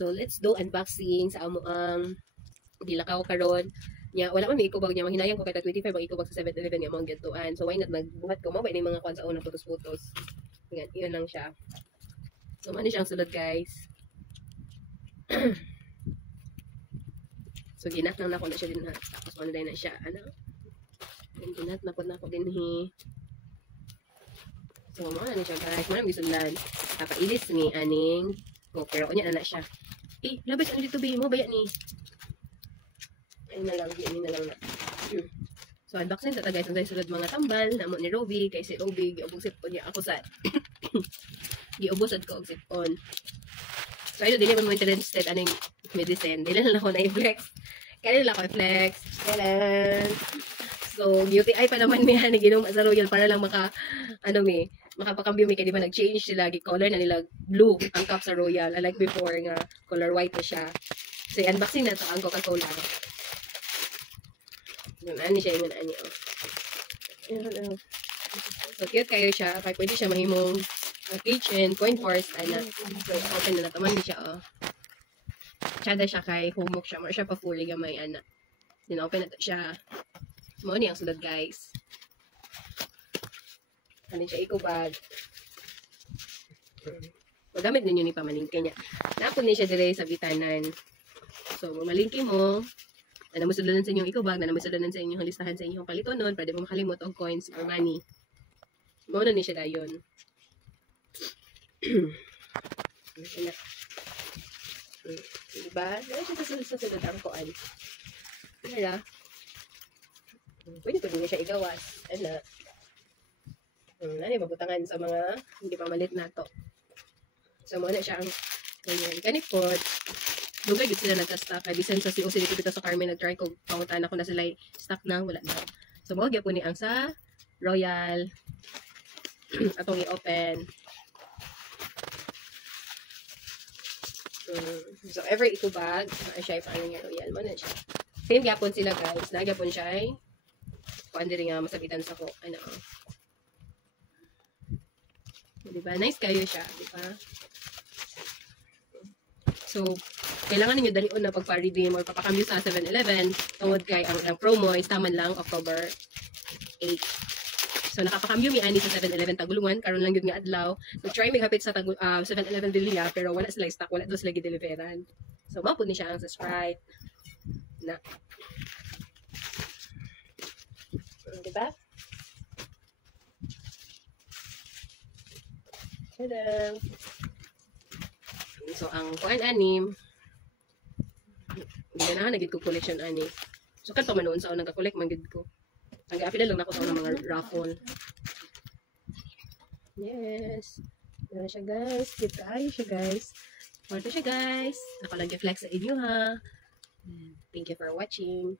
So let's do unboxing sa amo ang gilakaw karon. Nya wala man may ikubag niya, mahinayang ko kada 25 ang ikubag sa 7-Eleven nga mong gituan. So why not magbuhat ko mo ba ni mga kwan sa una putos-putos. Yan, iyon lang siya. So mani siyang sulod guys. So ginat lang nako na siya din ha. Tapos ano na siya, ano? Ginat na ko din hi. So mo na ni siya guys, mo na gisundan. Kapailis ni aning pero unya na siya. Labas ano dito bi mo baya ni. Ayun na lang, yun na lang na. So, unboxing sa guys, ang sulod mga tambal, namo ni Roby, kay si Roby, giubog sipon niya ako sa, giubosad ko og sipon. So, ayun, dili man mo interested, anong medicine, dili lang ako na i-flex. Kaya lang ako i-flex. So, UTI pa naman niya, naginuma sa Royal, para lang makapakambyo mi, kaya di ba nag-change sila, color na nila blue, ang cup sa Royal, unlike before nga, color white na siya. So, unboxing na to ang Coca-Cola. Yung ani siya, yung ani, oh. So, cute kayo siya. Kaya pwede siya mahimong kitchen, coin purse, ana. So, open na naman siya, oh. Tsada siya kay humok siya. Mara siya pa fully gamay, ana. Then, open na siya. Mo ni ang sulod, guys. Ano siya, eco-bag. Magamit ninyo ni pamalingke niya. Napon niya siya dire sa bitanan. So, mamalingke mo. Na namusudanan sa inyong eco-bag, na namusudanan sa inyong listahan sa inyong palitonon, pwede mo makalimot og coins or money. Mauna ni siya dayon. Diba? Dala siya sa sulod ang koan. Dala. Pwede niya siya igawas. Ano? Mabutangan sa mga hindi pa malit na to. So, mauna siya ang ganipot. Lugay gid sila nagka-stock. Kaya bisan sa COC dito sa Carmen, nag-try ko, pangutaan ako na sila stock na, wala na. So, mawagya po ni ang sa Royal. Atong i-open. So, every eco bag, siya paano niya Royal. Mo na siya. Same gyapon sila guys. Nagyapon siya ay kuan diri nga masabitan sa ko. Ano. Diba? Nice kayo siya. Diba? So, kailangan ninyo dalion na pagpa-redeem or papakambyo sa 7-Eleven tungod kay ang promo is taman lang October 8. So, nakapakambyo mi ani sa 7-Eleven Tagulungan, karon lang yun nga adlaw. So, try maghapit sa 7-Eleven Diliha, pero wala sila stock, wala doon sila gideliveran. So, mapod ni siya ang sa Sprite. Na. Diba? Tada! So, ang kuan anim, hindi na nagid ko collection ani. So, kanto man noon sa unang ka-collect, manggid ko. Ang gaapila lang ako sa mga raffle. Yes. Yan siya guys. Cute kayo siya guys. Ito siya guys. Ako lang i-flex sa inyo ha. Thank you for watching.